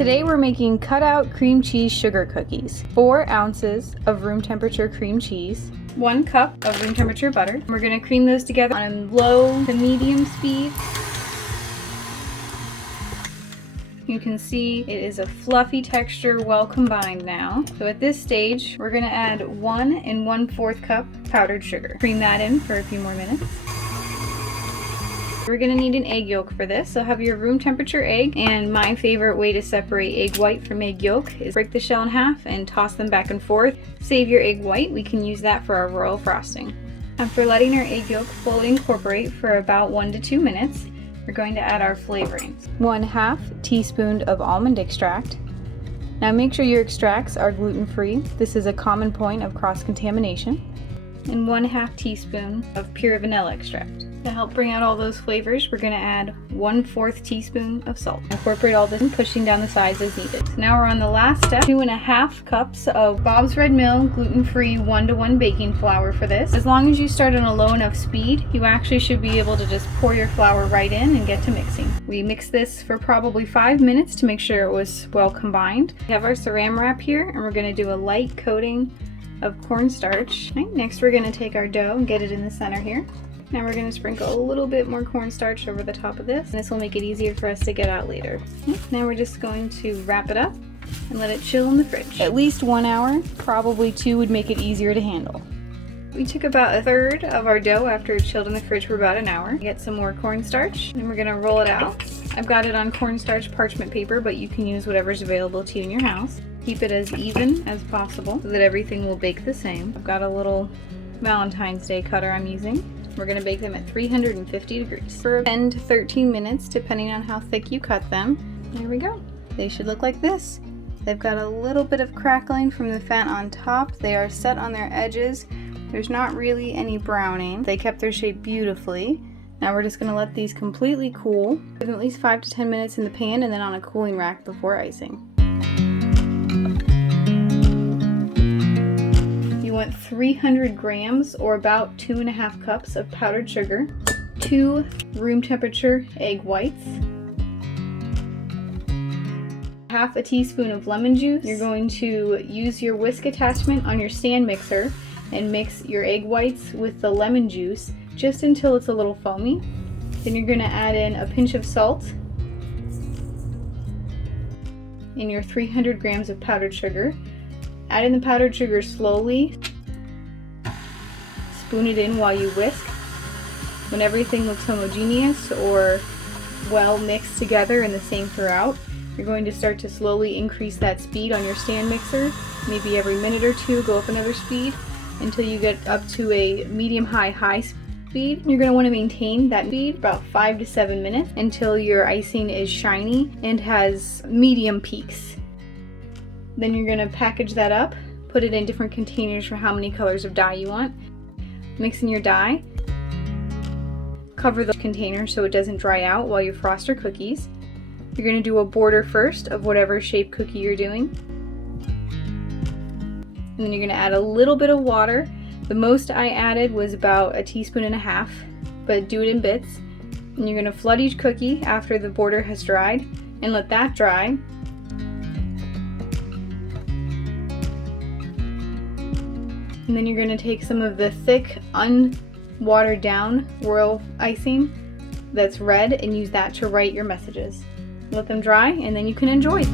Today we're making cutout cream cheese sugar cookies. 4 ounces of room temperature cream cheese, 1 cup of room temperature butter. We're going to cream those together on a low to medium speed. You can see it is a fluffy texture, well combined now. So at this stage, we're going to add 1 1/4 cup powdered sugar. Cream that in for a few more minutes. We're going to need an egg yolk for this, so have your room temperature egg, and my favorite way to separate egg white from egg yolk is break the shell in half and toss them back and forth. Save your egg white, we can use that for our royal frosting. After letting our egg yolk fully incorporate for about 1 to 2 minutes, we're going to add our flavorings. 1/2 teaspoon of almond extract. Now make sure your extracts are gluten-free. This is a common point of cross-contamination. And 1/2 teaspoon of pure vanilla extract. To help bring out all those flavors, we're going to add 1/4 teaspoon of salt. Incorporate all this and pushing down the sides as needed. So now we're on the last step. 2.5 cups of Bob's Red Mill gluten-free 1-to-1 baking flour for this. As long as you start on a low enough speed, you actually should be able to just pour your flour right in and get to mixing. We mix this for probably 5 minutes to make sure it was well combined. We have our saran wrap here, and we're going to do a light coating of cornstarch. Okay, next we're going to take our dough and get it in the center here. Now we're going to sprinkle a little bit more cornstarch over the top of this. This will make it easier for us to get out later. Okay, now we're just going to wrap it up and let it chill in the fridge. At least 1 hour, probably 2 would make it easier to handle. We took about 1/3 of our dough after it chilled in the fridge for about an hour. Get some more cornstarch, and we're going to roll it out. I've got it on cornstarch parchment paper, but you can use whatever's available to you in your house. Keep it as even as possible so that everything will bake the same. I've got a little Valentine's Day cutter I'm using. We're going to bake them at 350 degrees for 10 to 13 minutes, depending on how thick you cut them. There we go. They should look like this. They've got a little bit of crackling from the fat on top. They are set on their edges. There's not really any browning. They kept their shape beautifully. Now we're just going to let these completely cool. Give them at least 5 to 10 minutes in the pan and then on a cooling rack before icing. You want 300 grams or about 2.5 cups of powdered sugar, 2 room temperature egg whites, 1/2 teaspoon of lemon juice. You're going to use your whisk attachment on your stand mixer and mix your egg whites with the lemon juice just until it's a little foamy. Then you're going to add in a pinch of salt in your 300 grams of powdered sugar. Add in the powdered sugar slowly. Spoon it in while you whisk. When everything looks homogeneous or well mixed together and the same throughout, you're going to start to slowly increase that speed on your stand mixer. Maybe every minute or 2, go up another speed until you get up to a medium-high speed. You're going to want to maintain that speed about 5 to 7 minutes until your icing is shiny and has medium peaks. Then you're going to package that up, put it in different containers for how many colors of dye you want. Mix in your dye. Cover the container so it doesn't dry out while you frost your cookies. You're going to do a border first of whatever shape cookie you're doing. And then you're going to add a little bit of water. The most I added was about 1.5 teaspoons, but do it in bits. And you're going to flood each cookie after the border has dried and let that dry. And then you're going to take some of the thick, unwatered down royal icing that's red and use that to write your messages. Let them dry and then you can enjoy.